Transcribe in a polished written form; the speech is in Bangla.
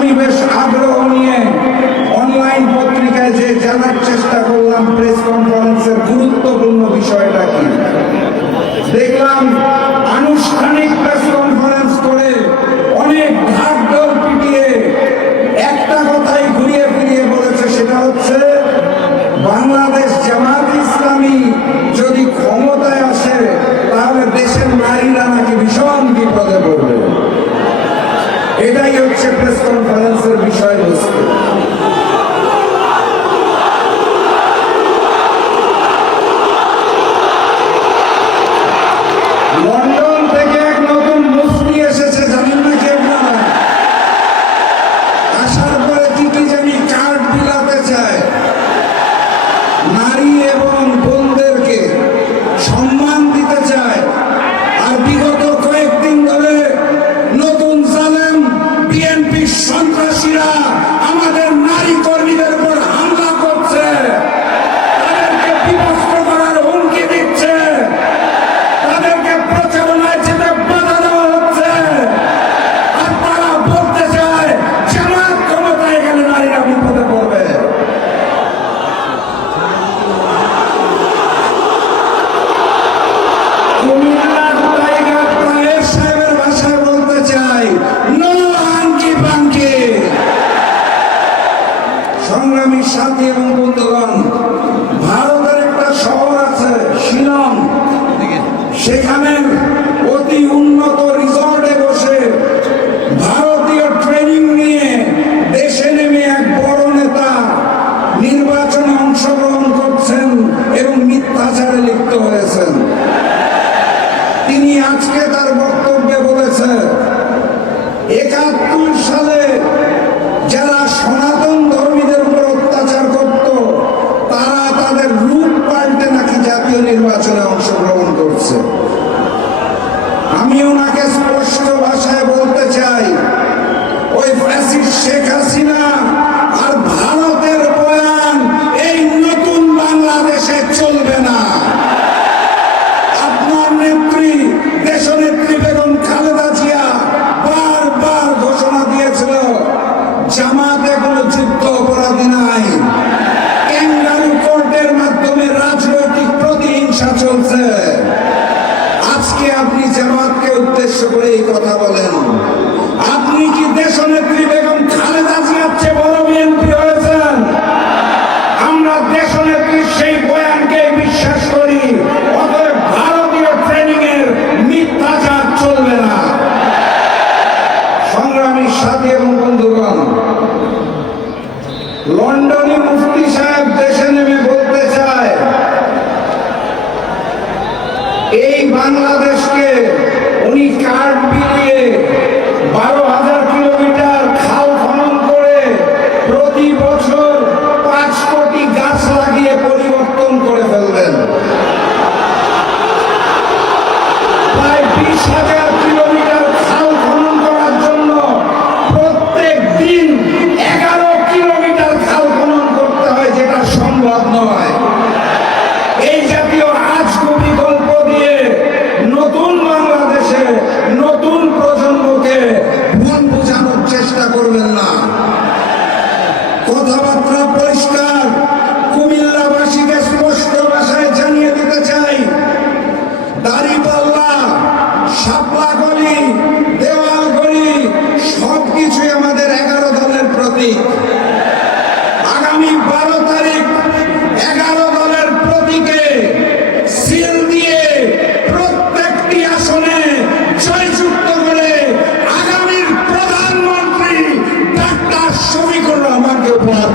আমি বেশ আগ্রহ নিয়ে অনলাইন পত্রিকায় যে জানার চেষ্টা করলাম প্রেস কনফারেন্সের গুরুত্বপূর্ণ বিষয়টা কি, দেখলাম আনুষ্ঠানিক প্রেস কনফারেন্স করে অনেক ঢাকঢোল পিটিয়ে একটা কথাই ঘুরিয়ে ফিরিয়ে বলেছে, সেটা হচ্ছে বাংলাদেশ জামাত ইসলামী যদি ক্ষমতায় আসে তাহলে দেশের নারীরা নাকি ভীষণ বিপদে পড়বে। এটাই হচ্ছে প্রেস কনফারেন্সের বিষয়বস্তু। লন্ডন থেকে এক নতুন মুফতি এসেছে, জানেন না কি আপনারা? আসার পরে কি জানি কার্ড বিলাতে চায়, নারী এবং বোনদেরকে সম্মান দিতে চায়। আর বিগত কয়েকদিন ধরে নতুন জালেম বিএনপি সন্ত্রাসীরা আমাদের নারী কর্মীদের উপর হামলা করছে, তাদেরকে বিভক্ত করার হুমকি দিচ্ছে, তাদেরকে প্রচারণায় যেতে বাধা দেওয়া হচ্ছে। আর তারা বলতে চায় জামাত ক্ষমতায় গেলে নারীরা বিপদে পড়বে। কুমিল্লার টাইগার তাহের সাহেবের ভাষায় বলতে চাই, নো হাঙ্কি পাঙ্কি। সংগ্রামী সাথী এবং বন্ধুগণ, ভারতের একটা শহর আছে শিলং, সেখানে অতি উন্নত রিসর্টে বসে ভারতীয় ট্রেনিং নিয়ে দেশে নেমে এক বড় নেতা নির্বাচনে অংশগ্রহণ করছেন এবং মিথ্যাচারে লিপ্ত হয়েছেন। তিনি আজকে তার বক্তব্যে বলেছে ৭১ সালে যারা সনাতন ধর্মীদের উপর অত্যাচার করত তারা তাদের রূপ পাল্টে নাকি জাতীয় নির্বাচনে অংশগ্রহণ করছে। আমি ওনাকে স্পষ্ট ভাষায় বলতে চাই, ওই ফ্যাসিস্ট শেখ হাসিনা আর ভারতের বয়ান এই নতুন বাংলাদেশে চলবে না। আপনার নেত্রী দেশনেত্রী বেগম খালেদা জিয়া বারবার ঘোষণা দিয়েছিল জামাতে কোনো যুদ্ধ অপরাধী নাই, ক্যাঙ্গারু কোর্টের মাধ্যমে রাজনৈতিক প্রতিহিংসা চলছে। আজকে আপনি জামাতকে উদ্দেশ্য করে এই কথা বলেন, আপনি কি দেশনেত্রী বেগম খালেদা জিয়ার চেয়ে বড় বিএনপি হয়েছেন? আমরা দেশনেত্রীর সেই বয়ানকে বিশ্বাস করি, অতএব ভারতীয় ট্রেনিং এর মিথ্যাচার চলবে না। সংগ্রামী সাথী এবং বন্ধুগণ, লন্ডনী মুফতি সাহেব দেশে নেমে বলতে চায় এই বাংলাদেশকে উনি কার্ড বিলিয়ে ১২,০০০ কিলোমিটার খাল খনন করে প্রতি বছর ৫ কোটি গাছ লাগিয়ে পরিবর্তন করে ফেলবেন। প্রায় ২০,০০০ কিলোমিটার খাল খনন করার জন্য প্রত্যেক দিন ১১ কিলোমিটার খাল খনন করতে হয়, যেটা সম্ভব নয়। এই জাতীয় আজগুবি গল্প দিয়ে নতুন বাংলাদেশে নতুন প্রজন্মকে ভুল বোঝানোর চেষ্টা করবেন না। কথাবার্তা পরিষ্কার, কুমিল্লাবাসীকে স্পষ্ট ভাষায় জানিয়ে দিতে চাই, দাঁড়িপাল্লা, শাপলাগলি, দেওয়ালগলি সবকিছুই আমাদের ১১ দলের প্রতীক। আগামী ১২ তারিখ ১১ দলের প্রতীকে সিল দিয়ে প্রত্যেকটি আসনে জয়যুক্ত করে আগামীর প্রধানমন্ত্রী ডাক্তার শফিকুর রহমানকে উপহার